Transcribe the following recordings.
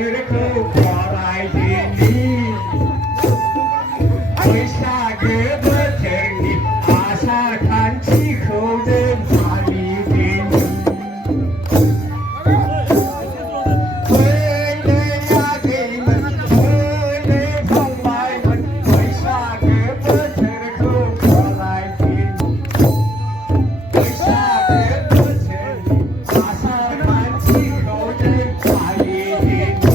बोथोरखौ बरायदिनि बैसागो बोथोरनि आसार खान्थिखौ जों फालिदिनि फैलै आगैमोन फैलै फंबायमोन बैसागो बोथोरखौ बरायदिनि बैसागो बोथोरनि आसार खान्थिखौ जों फालिदिनि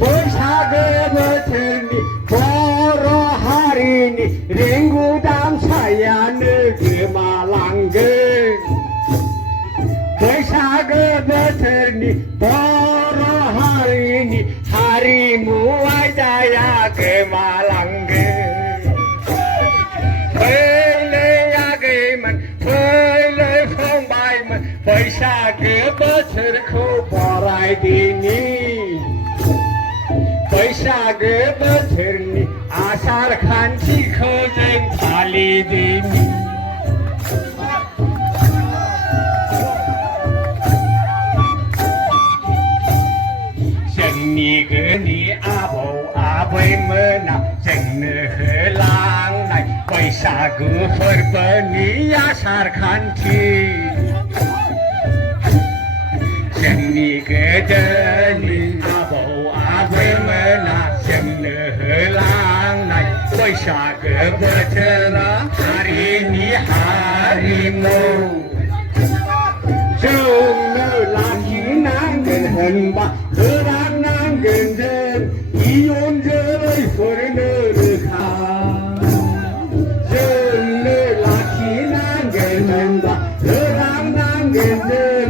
बैसागो बोथोरनि बर' हारिनि रिंगु दामसायानो गोमालांगोन बैसागो बोथोरनि बर' हारिनि हारिमु आयदाया गोमालांगोन फैलै आगैमोन फैलै फंबायमोन बैसागो बोथोरखौ बरायदिनि बैसागो बोथोरनि आसार खान्थिखौ जों फालिदिनि जोंनि गोदोनि आबौ आबैमोना जोंनो होलांनाय बैसागु फोरबोनि आसार खान्थि जोंनि गोदोनि आबौ आबैमोना जोंनो होलांनाय बैसागो बोथोरा हारिनि हारिमु जोंनो लाखिनांगोन होनबा होलांनांगोन जों इयुन जोलैफोरनो रोखा जोंनो लाखिनांगोन होनबा होलांनांगोन जों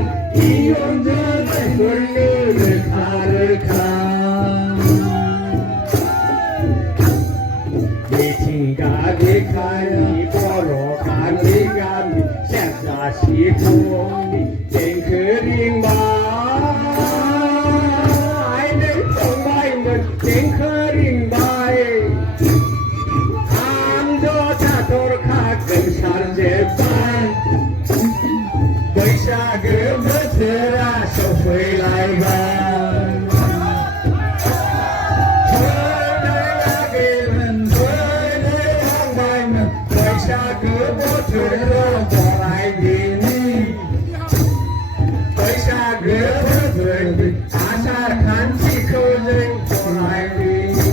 इयुन जोलैफोरनो रोखा रोखा मिथिंगा बिखानि बर' गामि गामि सेरजा सिफुंनि देंखो रिंबाय नै फंबायमोन देंखो रिंबाय खाम जथा थरखा गोमसारजोब्बाय बैसागो बोथोरा सफैलायबाय बैसागो बोथोराव बरायदिनि बैसागो बोथोरनि आसार खान्थिखौ जों बरायदिनि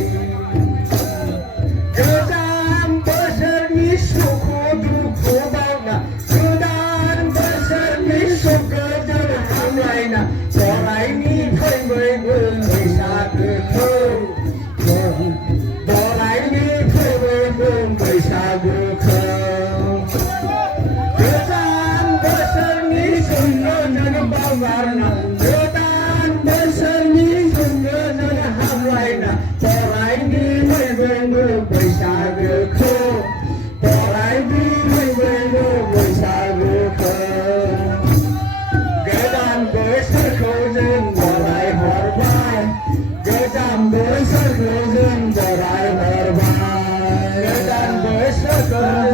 गोजाम बोसोरनि सुखु दुखु बावना गोदान बोसोरनि सुख गोजोन हामलायना बरायनि फैबायबो बैसागोखौ बरायनि फैबायबो बैसागोखौ गोदान बोसोरनि सुंदोजों बावगारना गोदान बोसोरनि सुंदोजों हामलायना बरायनि फैबायबो बैसागोखौ बरायनि फैबायबो बैसागोखौ गोदान बोसोरखौ जों बरायहरबाय गोजाम बोसोरखौ जों बरायहरबाय गोदान बोसोरखौ